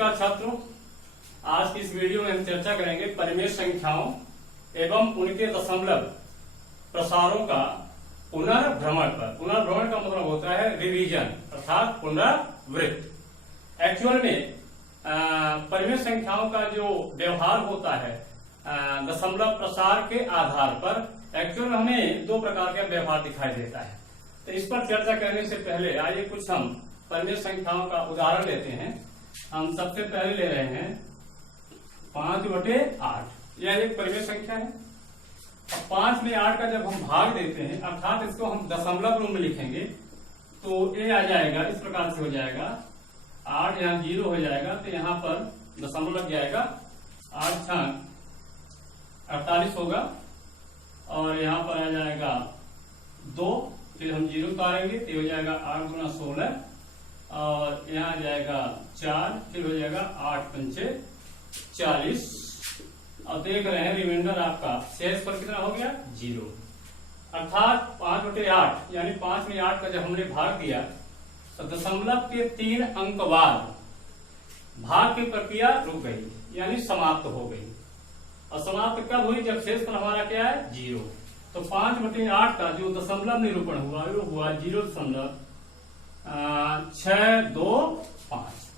नमस्कार छात्रों, आज की इस वीडियो में हम चर्चा करेंगे परिमेय संख्याओं एवं उनके दशमलव प्रसारों का पुनर्भ्रमण पर। पुनर्भ्रमण का मतलब होता है रिवीजन अर्थात पुनरावृत्त। एक्चुअल में परिमेय संख्याओं का जो व्यवहार होता है दशमलव प्रसार के आधार पर, एक्चुअल में हमें दो प्रकार का व्यवहार दिखाई देता है। तो इस पर चर्चा करने से पहले आइए कुछ हम परिमेय संख्याओं का उदाहरण लेते हैं। हम सबसे पहले ले रहे हैं 5/8। यह एक परिमेय संख्या है। 5 में 8 का जब हम भाग देते हैं अर्थात इसको हम दशमलव रूप में लिखेंगे तो ये आ जाएगा, इस प्रकार से हो जाएगा 8, यहाँ 0 हो जाएगा तो यहाँ पर दशमलव लग जाएगा, 8 छाक 48 होगा और यहाँ पर आ जाएगा 2, फिर हम 0 उतारेंगे तो हो जाएगा 8 गुना 16 और यहाँ आ जाएगा 4, फिर हो जाएगा 8 पंचे 40। अब देख रहे हैं रिमाइंडर आपका शेष पर कितना हो गया 0। अर्थात 5/8 यानी 5 में 8 का जब हमने भाग दिया तो दशमलव के 3 अंक बाद भाग की प्रक्रिया रुक गई यानी समाप्त हो गई। और समाप्त कब हुई? जब शेष पर हमारा क्या है 0। तो 5/8 का जो दशमलव निरूपण हुआ वो हुआ 0.625।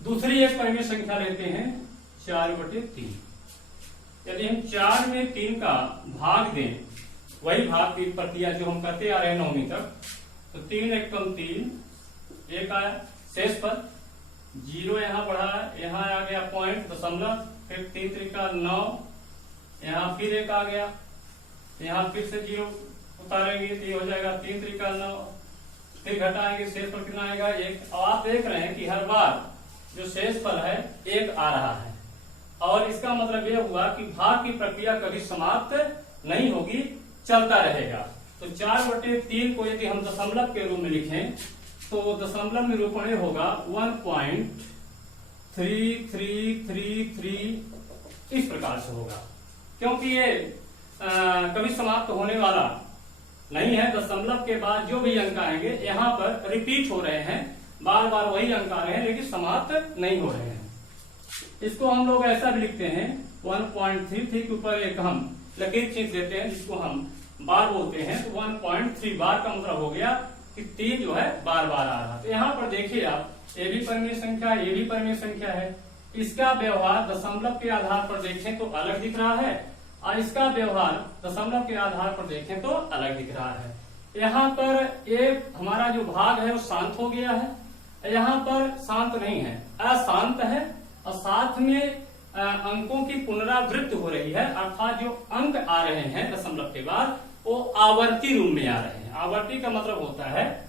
दूसरी एक परिमेय संख्या लेते हैं 4/3। यदि हम 4 में 3 का भाग दें, वही भाग की प्रक्रिया जो हम करते आ रहे हैं 9वीं तक, तो 3 × 3 1 आया, शेष पर 0 यहाँ बढ़ा, यहाँ आ गया पॉइंट दशमलव, फिर 3 × 9, यहाँ फिर 1 आ गया, यहाँ फिर से 0 उतारेंगे तो ये हो जाएगा 3 × 9, फिर घटाएंगे शेष पर कितना आएगा 1। और आप देख रहे हैं कि हर बार जो शेष पर है 1 आ रहा है और इसका मतलब यह हुआ कि भाग की प्रक्रिया कभी समाप्त नहीं होगी, चलता रहेगा। तो 4/3 को यदि हम दशमलव के रूप में लिखें तो दशमलव निरूपण होगा 1.3333 इस प्रकार से होगा, क्योंकि ये कभी समाप्त होने वाला नहीं है। दशमलव के बाद जो भी अंक आएंगे यहाँ पर रिपीट हो रहे हैं, बार बार वही अंक आ रहे हैं लेकिन समाप्त नहीं हो रहे हैं। इसको हम लोग ऐसा भी लिखते हैं 1.33 के ऊपर एक हम लकीर खींच देते हैं जिसको हम बार बोलते हैं। तो 1.3 बार का मतलब हो गया कि 3 जो है बार बार आ रहा। तो यहाँ पर देखिए आप, ये भी परिमेय संख्या, ये भी परिमेय संख्या है। इसका व्यवहार दशमलव के आधार पर देखें तो अलग दिख रहा है और इसका व्यवहार दशमलव के आधार पर देखें तो अलग दिख रहा है। यहाँ पर एक हमारा जो भाग है वो शांत हो गया है, यहाँ पर शांत नहीं है, अशांत है और साथ में अंकों की पुनरावृत्ति हो रही है। अर्थात जो अंक आ रहे हैं दशमलव के बाद वो आवर्ती रूप में आ रहे हैं। आवर्ती का मतलब होता है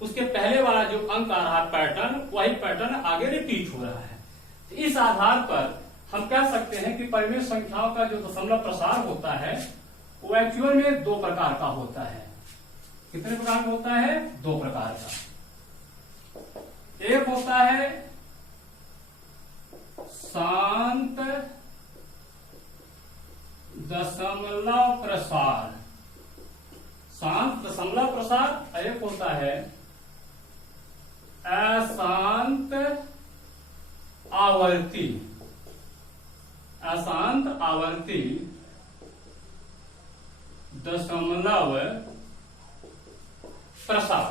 उसके पहले वाला जो अंक आ रहा है पैटर्न, वही पैटर्न आगे रिपीट हो रहा है। तो इस आधार पर हम कह सकते हैं कि परिमेय संख्याओं का जो दशमलव प्रसार होता है वो एक्चुअल में 2 प्रकार का होता है। कितने प्रकार का होता है? 2 प्रकार का। एक होता है शांत दशमलव प्रसार, शांत दशमलव प्रसार। एक होता है अशांत आवर्ती, अशांत आवर्ती दशमलव प्रसार।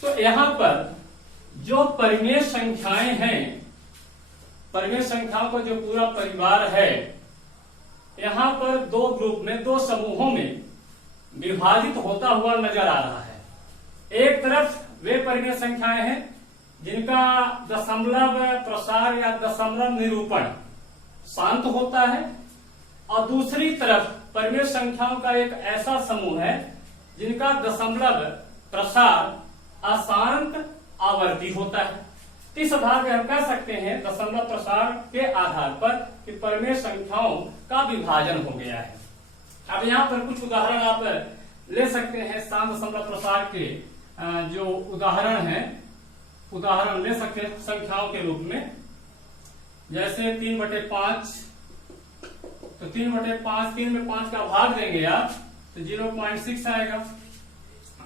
तो यहां पर जो परिमेय संख्याएं हैं, परिमेय संख्याओं का जो पूरा परिवार है, यहां पर 2 ग्रुप में, 2 समूहों में विभाजित होता हुआ नजर आ रहा है। एक तरफ वे परिमेय संख्याएं हैं जिनका दशमलव प्रसार या दशमलव निरूपण शांत होता है और दूसरी तरफ परिमेय संख्याओं का एक ऐसा समूह है जिनका दशमलव प्रसार अशांत आवर्ती होता है। इस आधार पर हम कह सकते हैं दशमलव प्रसार के आधार पर कि परिमेय संख्याओं का विभाजन हो गया है। अब यहाँ पर कुछ उदाहरण आप ले सकते हैं शांत दशमलव प्रसार के जो उदाहरण है, उदाहरण ले सकते हैं संख्याओं के रूप में। जैसे 3/5, तो 3/5, 3 में 5 का भाग देंगे आप तो 0.6 आएगा।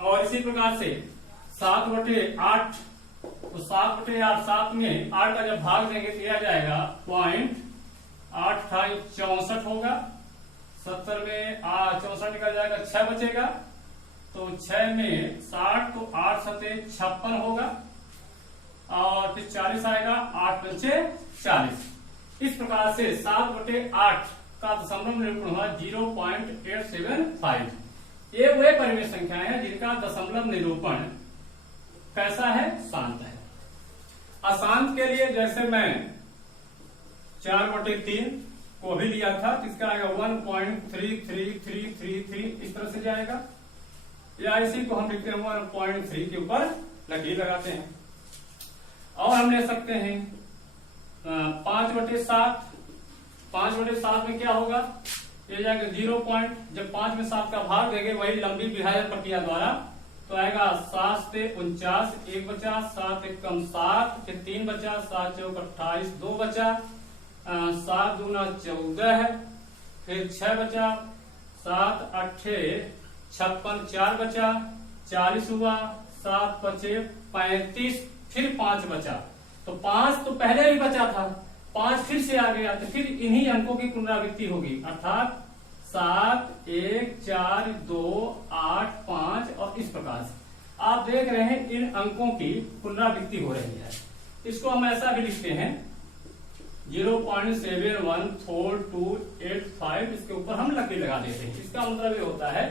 और इसी प्रकार से 7/8 तो 7/8, 7 में 8 का जब भाग देंगे तो यह जाएगा 0.864 होगा। 70 में 64 निकल जाएगा, 6 बचेगा, तो 6 में 60, तो 8 सते 56 होगा, और फिर 40 आएगा, 8 पंचे 40। इस प्रकार से 7/8 का दशमलव निरूपण हुआ 0.875। ये वे परिमेय संख्याएं हैं जिनका दशमलव निरूपण कैसा है, शांत है। अशांत के लिए जैसे मैं 4/3 को भी लिया था, इसका आएगा 1.33333, इस तरह से जाएगा, या इसी को हम लिखते हैं 1.3 के ऊपर लकीर लगाते हैं। और हम ले सकते हैं 5/7। 5/7 में क्या होगा, ये जाएगा 0. जब 5 में 7 का भाग देंगे वही लंबी विभाजन प्रक्रिया द्वारा, तो आएगा 7 से 49, 1 बचा, 7 एकम 7, फिर 3 बचा, 7 चौक 28, 2 बचा, 7 दूना 14, फिर 6 बचा, 7 8 56, 4 बचा, 40 हुआ, 7 5 35, फिर 5 बचा, तो 5 तो पहले भी बचा था, 5 फिर से आ गया, तो फिर इन्हीं अंकों की पुनरावृत्ति होगी, अर्थात 7 1 4 2 8 5, और इस प्रकार से आप देख रहे हैं इन अंकों की पुनरावृत्ति हो रही है। इसको हम ऐसा भी लिखते हैं 0.71425, इसके ऊपर हम लकीर लगा देते हैं। इसका मतलब ये होता है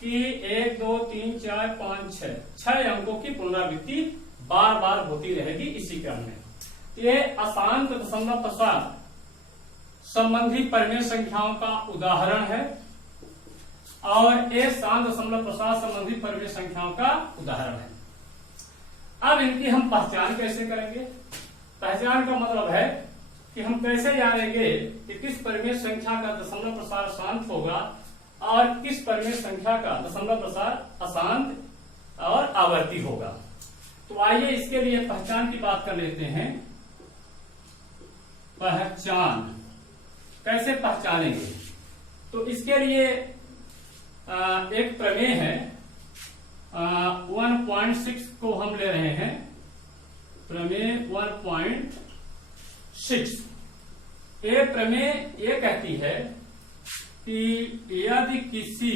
कि 1 2 3 4 5 6 अंकों की पुनरावृत्ति बार बार होती रहेगी इसी क्रम में। ये अशांत दशमलव प्रसाद संबंधी परिमेय संख्याओं का उदाहरण है, और ये शांत दशमलव प्रसाद संबंधी परिमेय संख्याओं का उदाहरण है। अब इनकी हम पहचान कैसे करेंगे? पहचान का मतलब है कि हम कैसे जानेंगे कि किस परिमेय संख्या का दशमलव प्रसार शांत होगा और किस परिमेय संख्या का दशमलव प्रसार अशांत और आवर्ती होगा। तो आइए इसके लिए पहचान की बात कर लेते हैं। पहचान कैसे पहचानेंगे? तो इसके लिए एक प्रमेय है, 1.6 को हम ले रहे हैं, प्रमेय 1.6। ये प्रमेय ये कहती है कि यदि किसी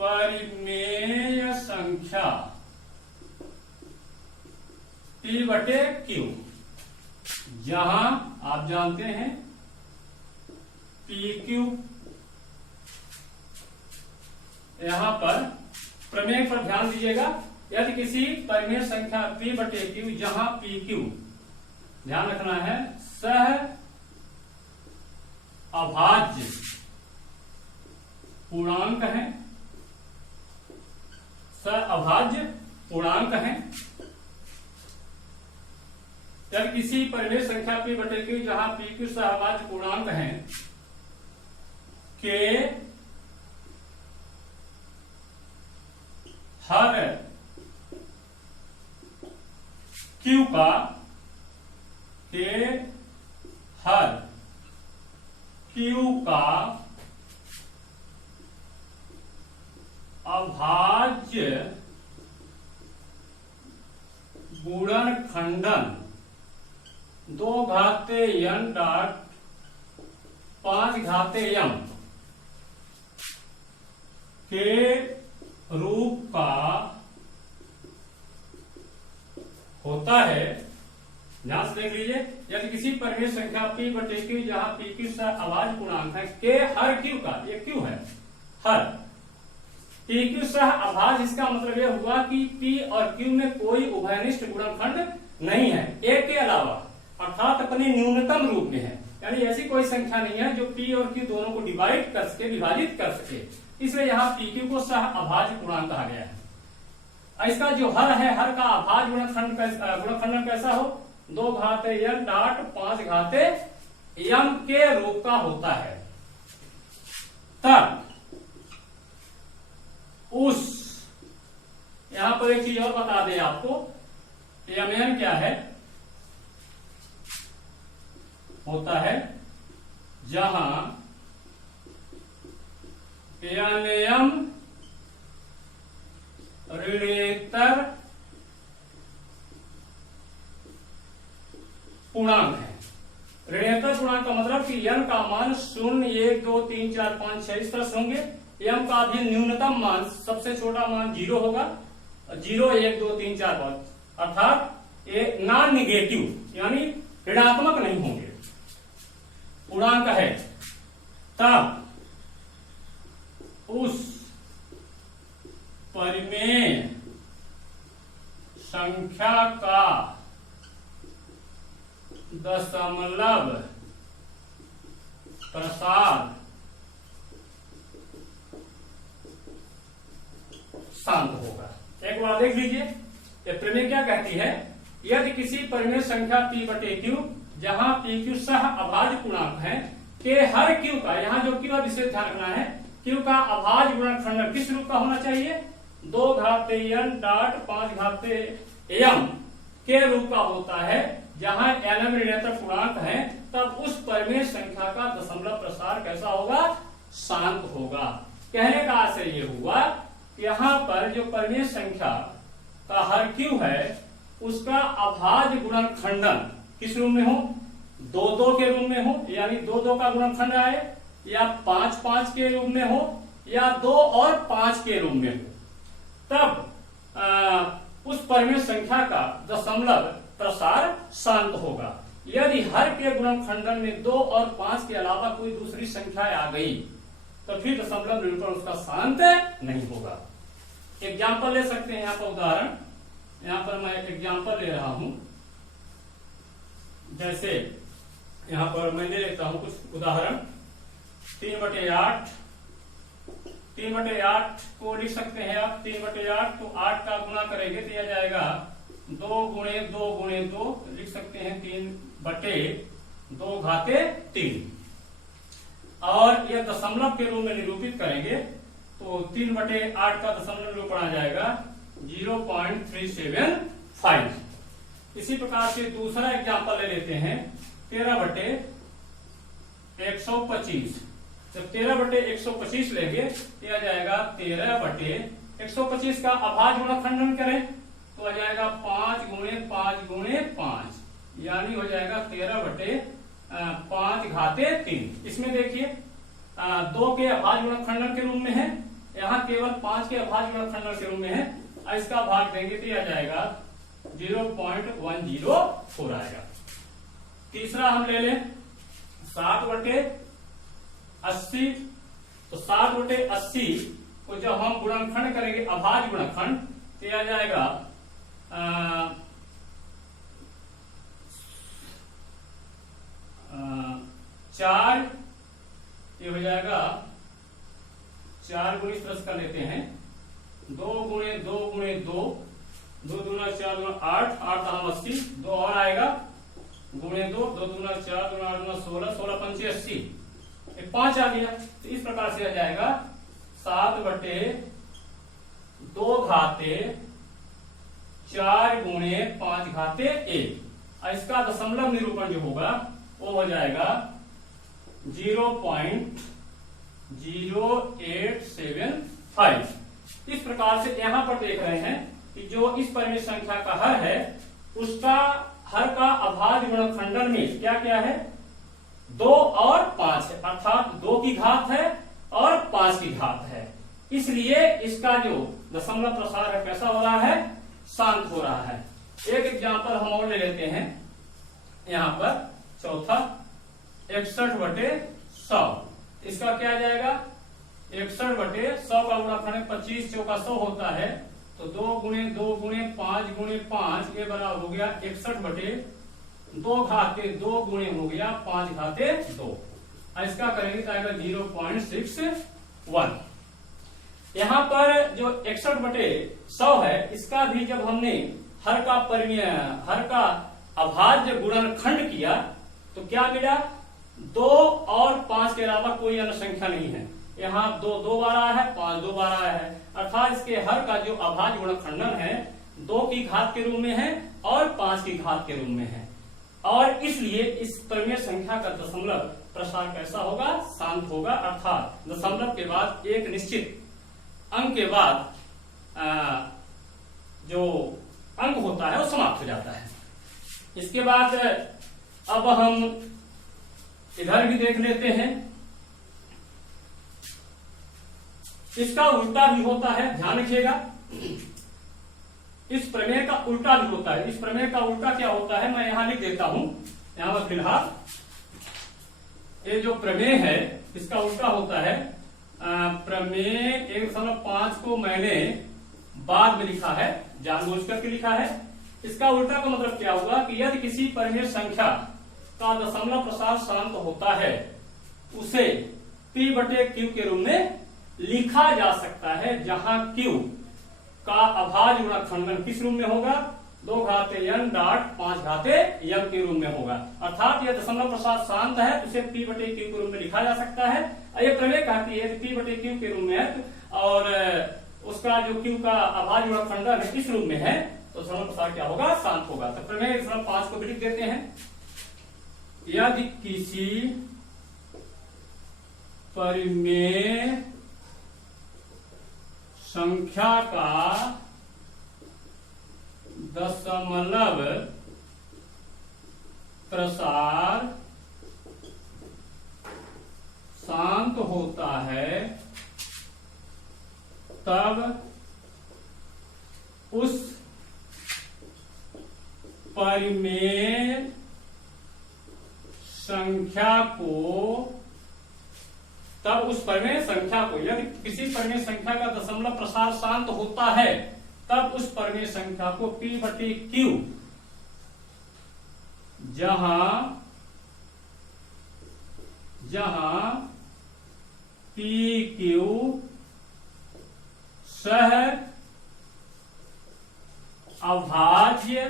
परिमेय संख्या P/Q, जहां आप जानते हैं PQ, यहां पर प्रमेय पर ध्यान दीजिएगा। यदि किसी परिमेय संख्या P/Q जहां PQ, ध्यान रखना है, सह अभाज्य पूर्णांक है, सह अभाज्य पूर्णांक है। जब किसी परिमेय संख्या P/Q जहां PQ सहअभाज्य पूर्णांक है के हर Q का, के हर Q का अभाज्य गुणनखंडन 2n.5m के रूप का होता है। ध्यान से देख लीजिए, यदि किसी परिमेय संख्या P/Q जहां PQ सहअभाज्य पूर्णांक है के हर Q का, ये Q है, हर PQ सहअभाज्य, इसका मतलब यह हुआ कि P और Q में कोई उभयनिष्ठ गुणनखंड नहीं है, एक के अलावा, अर्थात अपने न्यूनतम रूप में है। यानी ऐसी कोई संख्या नहीं है जो P और Q दोनों को डिवाइड कर सके, विभाजित कर सके, इसलिए यहाँ PQ को सहअभाज्य पूर्णांक कहा गया है। इसका जो हर है, हर का अभाज्य गुणनखंडन कैसा हो, 2n.5m के रूप का होता है। तब उस, यहां पर एक चीज और बता दें आपको, mn क्या है, होता है जहां nm ऋणेतर पूर्णांक का मतलब कि n का मान 0, 1, 2, 3, 4, 5, 6 इस तरह से होंगे। m का भी न्यूनतम मान, सबसे छोटा मान 0 होगा, 0, 1, 2, 3, 4, 5, अर्थात ये नॉन निगेटिव यानी ऋणात्मक नहीं होंगे, पूर्णांक है। तब उस परिमेय संख्या का दशमलव प्रसार शांत होगा। एक बार देख लीजिए, ये प्रमेय क्या कहती है, यदि किसी परिमेय संख्या p बटे q, जहां p q सह अभाज्य पूर्णांक है, के हर q का, यहाँ जो q है विशेष ध्यान रखना है, q का अभाज्य गुणनखंड किस रूप का होना चाहिए, 2 घाते n डॉट 5 घाते m के रूप का होता है। जहां n ऋणात्मक पूर्णांक है, तब उस परिमेय संख्या का दशमलव प्रसार कैसा होगा, शांत होगा। कहने का आशय ये हुआ कि यहाँ पर जो परिमेय संख्या का हर q है, उसका अभाज्य गुणनखंडन किस रूप में हो, 2-2 के रूप में हो, यानी 2-2 का गुणनखंड आए, या 5-5 के रूप में हो, या 2 और 5 के रूप में हो, तब उस परिमेय संख्या का दशमलव प्रसार शांत होगा। यदि हर के गुणनखंडन में 2 और 5 के अलावा कोई दूसरी संख्या आ गई, तो फिर दशमलव निरूपण उसका शांत नहीं होगा। एग्जाम्पल ले सकते हैं यहाँ पर उदाहरण, यहाँ पर मैं एक एग्जाम्पल ले रहा हूं। जैसे यहाँ पर मैं ले लेता हूं कुछ उदाहरण, 3/8, 3/8 को लिख सकते हैं आप, 3/8 को 8 का गुणा करेंगे तो यह जाएगा 2 गुणे 2 गुणे 2, लिख सकते हैं 3/2 घाते 3, और यह दशमलव के रूप में निरूपित करेंगे तो 3/8 का दशमलव निरूपण आ जाएगा 0.375। इसी प्रकार से दूसरा एग्जाम्पल ले लेते हैं, 13/125। जब 13/125 लेंगे तो आ जाएगा 13/125 का अभाज्य गुणनखंडन करें तो आ जाएगा 5 गुणे 5 गुणे 5, यानी हो जाएगा 13/5 घाते 3। इसमें देखिए 2 के अभाज्य गुणनखंडन के रूप में है, यहाँ केवल 5 के अभाज्य गुणनखंडन के रूप में है, इसका भाग देंगे तो आ जाएगा 0.104 आएगा। तीसरा हम ले लें 7/80, तो 7/80 को जब हम गुणनखंड करेंगे अभाज्य गुणनखंड तो आ जाएगा 4, ये हो जाएगा 4 गुणे इस तरह कर लेते हैं, 2 गुणे 2 गुणे 2, 2 दूना 4 दूना 8, 8 80, 2 और आएगा गुणे 2, 2 दूना 4 दूना 8 दूना 16, 16 पंचे 80, 5 आ गया। तो इस प्रकार से आ जाएगा 7/2 घाते 4 गुणे 5 घाते 1, और इसका दशमलव निरूपण जो होगा वो हो जाएगा 0.0875। इस प्रकार से यहाँ पर देख रहे हैं कि जो इस परिमेय संख्या का हर है, उसका हर का अभाज्य गुणनखंडन में क्या क्या है, 2 और 5 है, अर्थात 2 की घात है और 5 की घात है। इसलिए इसका जो दशमलव प्रसार है कैसा हो रहा है, शांत हो रहा है। एक एग्जाम्पल हम और ले लेते हैं, यहाँ पर चौथा 61/100, इसका क्या जाएगा 61/100 का गुणनखंड 25 चौका 100 होता है, तो 2 गुणे 2 गुणे 5 गुणे 5 ये बराबर हो गया 61/2 घाते 2 गुणे हो गया 5 घाते 2, इसका करेंगे तो आएगा 0.61। यहाँ पर जो 61/100 है, इसका भी जब हमने हर का अभाज्य गुणनखंड किया तो क्या मिला, 2 और 5 के अलावा कोई अन्य संख्या नहीं है। यहाँ 2 2 बार आया है, 5 2 बार आया है, अर्थात इसके हर का जो अभाज्य गुणनखंडन है 2 की घात के रूप में है और 5 की घात के रूप में है, और इसलिए इस परिमेय संख्या का दशमलव प्रसार कैसा होगा, शांत होगा, अर्थात दशमलव के बाद एक निश्चित अंक के बाद जो अंक होता है वो समाप्त हो जाता है। इसके बाद अब हम इधर भी देख लेते हैं। इसका उल्टा भी होता है, ध्यान रखिएगा। इस प्रमेय का उल्टा भी होता है। इस प्रमेय का उल्टा क्या होता है, मैं यहां लिख देता हूं। यहां पर फिलहाल ये जो प्रमेय है इसका उल्टा होता है। प्रमेय 1.5 को मैंने बाद में लिखा है, जानबूझ करके लिखा है। इसका उल्टा का मतलब क्या हुआ कि यदि किसी परिमेय संख्या का दशमलव प्रसार शांत होता है उसे P/Q के रूप में लिखा जा सकता है, जहां Q का अभाज्य गुणनखंडन किस रूप में होगा, 2n.5m के रूप में होगा। अर्थात यह दशमलव प्रसार शांत है, उसे P/Q के रूप में लिखा जा सकता है। यह प्रमेय कहती है P/Q के रूप में है और उसका जो Q का अभाज्य गुणनखंडन इस रूप में है, तो दशमलव प्रसार क्या होगा, शांत होगा। तो प्रमेय 1.5 को भी लिख देते हैं। यदि किसी परिमेय संख्या का दशमलव प्रसार शांत होता है, तब उस परिमेय संख्या को यदि किसी परिमेय संख्या का दशमलव प्रसार शांत होता है, तब उस परिमेय संख्या को P/Q, जहां PQ सह अभाज्य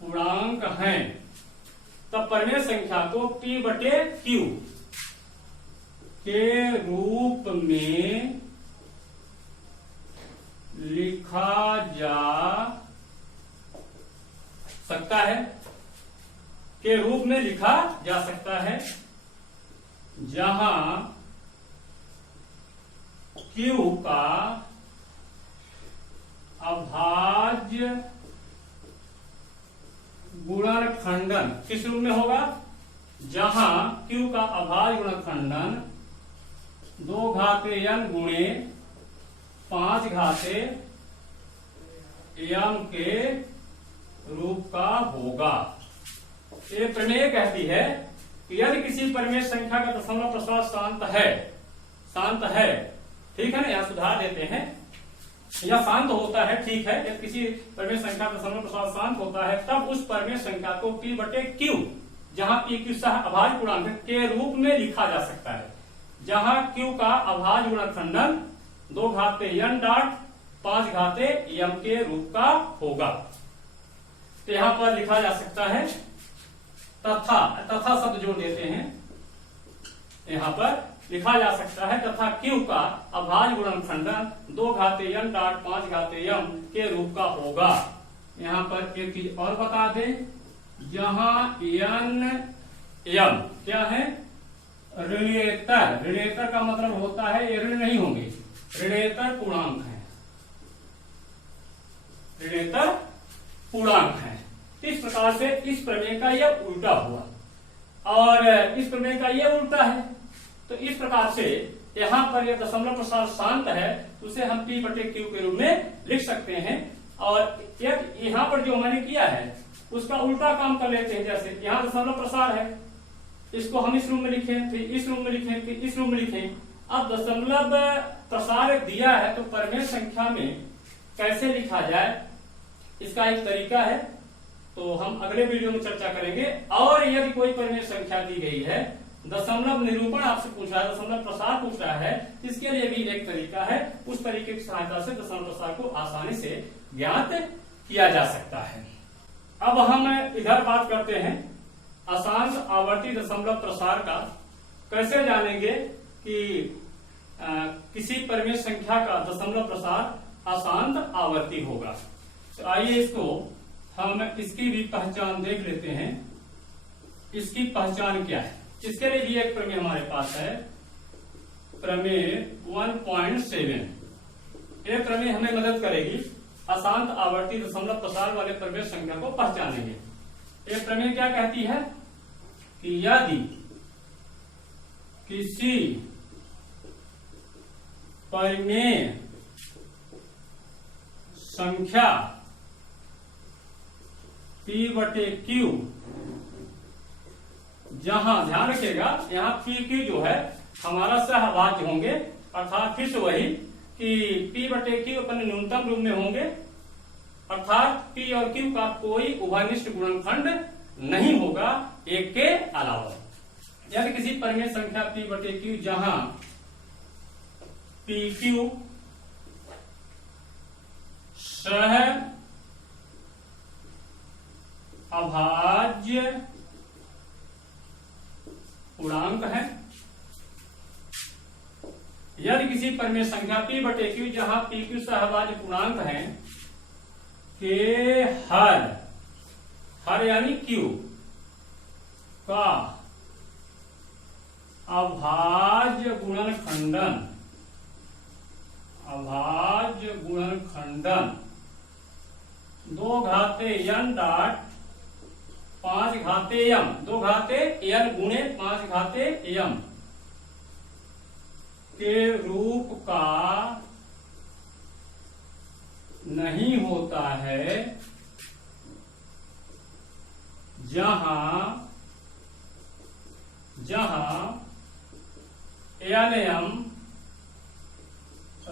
पूर्णांक हैं, तब परिमेय संख्या को P/Q के रूप में लिखा जा सकता है, जहां Q का अभाज्य गुणनखंडन किस रूप में होगा, जहां Q का अभाज्य गुणनखंडन 2n गुणे 5m के रूप का होगा। ये प्रमेय कहती है कि यदि किसी परिमेय संख्या का दशमलव प्रसार शांत है, ठीक है ना, यहां सुधार देते हैं, या शांत होता है, ठीक है। यदि किसी परिमेय संख्या का दशमलव प्रसार शांत होता है, तब उस परिमेय संख्या को P/Q, जहां PQ सह अभाज्य पूर्णांक के रूप में लिखा जा सकता है, जहां Q का अभाज्य गुणनखंडन 2n.5m के रूप का होगा। तो यहां पर लिखा जा सकता है तथा शब्द जोड़ देते हैं, यहां पर लिखा जा सकता है तथा Q का अभाज्य गुणनखंडन 2n.5m के रूप का होगा। यहां पर एक चीज और बता दें, जहां n क्या है, ऋणेतर का मतलब होता है ये ऋण नहीं होंगे, ऋणेतर पूर्णांक है। इस प्रकार से इस प्रमेय का यह उल्टा हुआ और इस प्रमेय का यह उल्टा है। तो इस प्रकार से यहां पर यह दशमलव प्रसार शांत है, उसे हम P/Q के रूप में लिख सकते हैं। और यहां पर जो मैंने किया है उसका उल्टा काम कर लेते हैं। जैसे यहां दशमलव प्रसार है, इसको हम इस रूप में लिखें, फिर इस रूप में लिखें, फिर इस रूप में लिखें। अब दशमलव प्रसार दिया है तो परिमेय संख्या में कैसे लिखा जाए, इसका एक तरीका है, तो हम अगले वीडियो में चर्चा करेंगे। और यदि कोई परिमेय संख्या दी गई है, दशमलव निरूपण आपसे पूछ रहा है, दशमलव प्रसार पूछ रहा है, इसके लिए भी एक तरीका है। उस तरीके की सहायता से दशमलव प्रसार को आसानी से ज्ञात किया जा सकता है। अब हम इधर बात करते हैं अशांत आवर्ती दशमलव प्रसार का। कैसे जानेंगे कि किसी परिमेय संख्या का दशमलव प्रसार अशांत आवर्ती होगा। तो आइए इसको हम इसकी भी पहचान देख लेते हैं। इसकी पहचान क्या है, इसके लिए भी एक प्रमेय हमारे पास है, प्रमेय 1.7। यह प्रमेय हमें मदद करेगी अशांत आवर्ती दशमलव प्रसार वाले परिमेय संख्या को पहचानेंगे। ये प्रमेय क्या कहती है कि यदि किसी परिमेय संख्या P/Q, जहां ध्यान रखिएगा यहाँ PQ जो है हमारा सहभाज्य होंगे, अर्थात फिर से वही कि P/Q अपने न्यूनतम रूप में होंगे, अर्थात P और Q का कोई उभयनिष्ठ गुणनखंड नहीं होगा एक के अलावा। यदि किसी परिमेय संख्या P/Q जहां PQ सह अभाज्य पूर्णांक है, यदि किसी परिमेय संख्या P/Q जहां PQ सहभाज्य पूर्णांक है के हर यानी Q का अभाज्य गुणनखंडन 2 घाते n डॉट 5 घाते m, 2 घाते n गुणे 5 घाते m के रूप का नहीं होता है, जहां n m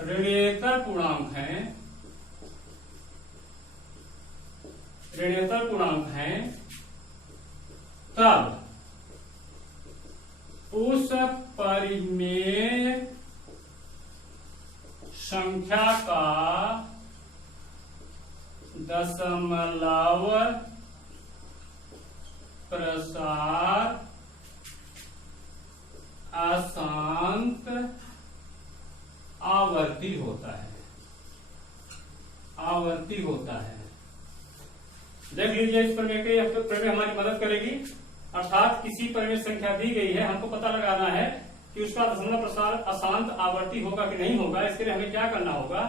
ऋणेतर पूर्णांक हैं, तब उस परिमेय संख्या का दशमलव प्रसार अशांत आवर्ती होता है। देख लीजिए इस प्रमेय के, यह प्रमेय हमारी मदद करेगी। अर्थात किसी परिमेय संख्या दी गई है, हमको पता लगाना है कि उसका दशमलव प्रसार अशांत आवर्ती होगा कि नहीं होगा। इसके लिए हमें क्या करना होगा,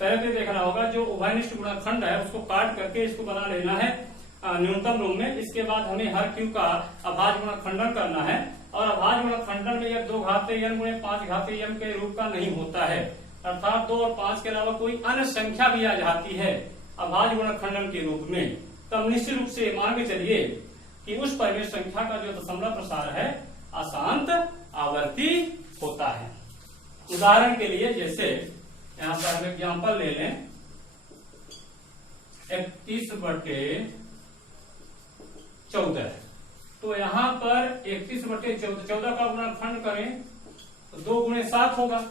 पहले तो देखना होगा जो उभयनिष्ठ गुणनखंड है उसको काट करके इसको बना लेना है न्यूनतम रूप में। इसके बाद हमें हर Q का अभाज्य गुणनखंडन करना है, और अभाज्य गुणनखंडन में यह 2 घाते n गुणे 5 घाते m के रूप का नहीं होता है, अर्थात 2 और 5 के अलावा कोई अन्य संख्या भी आ जाती है अभाज्य गुणनखंडन के रूप में, तब निश्चित रूप से मान के चलिए कि उस परिमेय संख्या का जो दशमलव प्रसार है अशांत आवर्ती होता है। उदाहरण के लिए जैसे यहाँ पर हम एग्जाम्पल ले लें, 31/14, तो यहाँ पर 31/14 का गुणनखंड करें तो 2 गुणे 7 होगा।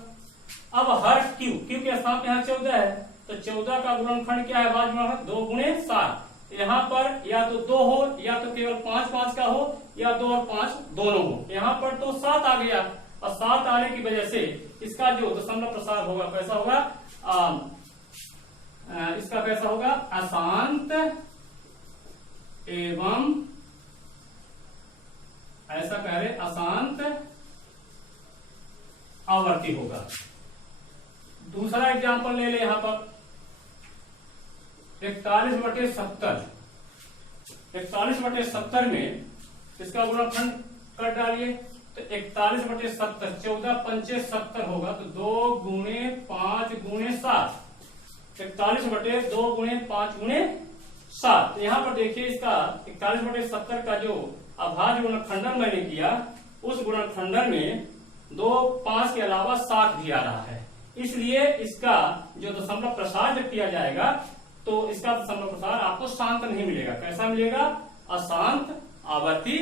अब हर Q के स्थान पे यहाँ 14 है, तो 14 का गुणनखंड क्या है, अभाज्य गुणनखंड 2 गुणे 7। यहाँ पर या तो 2 हो, या तो केवल 5 का हो, या 2 और 5 दोनों हो। यहाँ पर तो 7 आ गया, और 7 आने की वजह से इसका जो दशमलव प्रसार होगा कैसा होगा, इसका कैसा होगा, अशांत एवं, ऐसा कह रहे, अशांत आवर्ती होगा। दूसरा एग्जाम्पल ले ले, यहाँ पर 41/70 में इसका गुणनखंड कर डालिए, तो 41/70, 14 पंचे 70 होगा, तो 2 गुणे 5 गुणे 7, 41/2 गुणे 5 गुणे 7। यहाँ पर देखिए इसका 41/70 का जो अभाज्य गुणनखंडन मैंने किया, उस गुणनखंडन में 2 5 के अलावा 7 भी आ रहा है, इसलिए इसका जो दशमलव प्रसार जब किया जाएगा तो इसका दशमलव प्रसार आपको शांत नहीं मिलेगा। कैसा मिलेगा, अशांत आवर्ती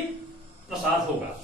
प्रसार होगा।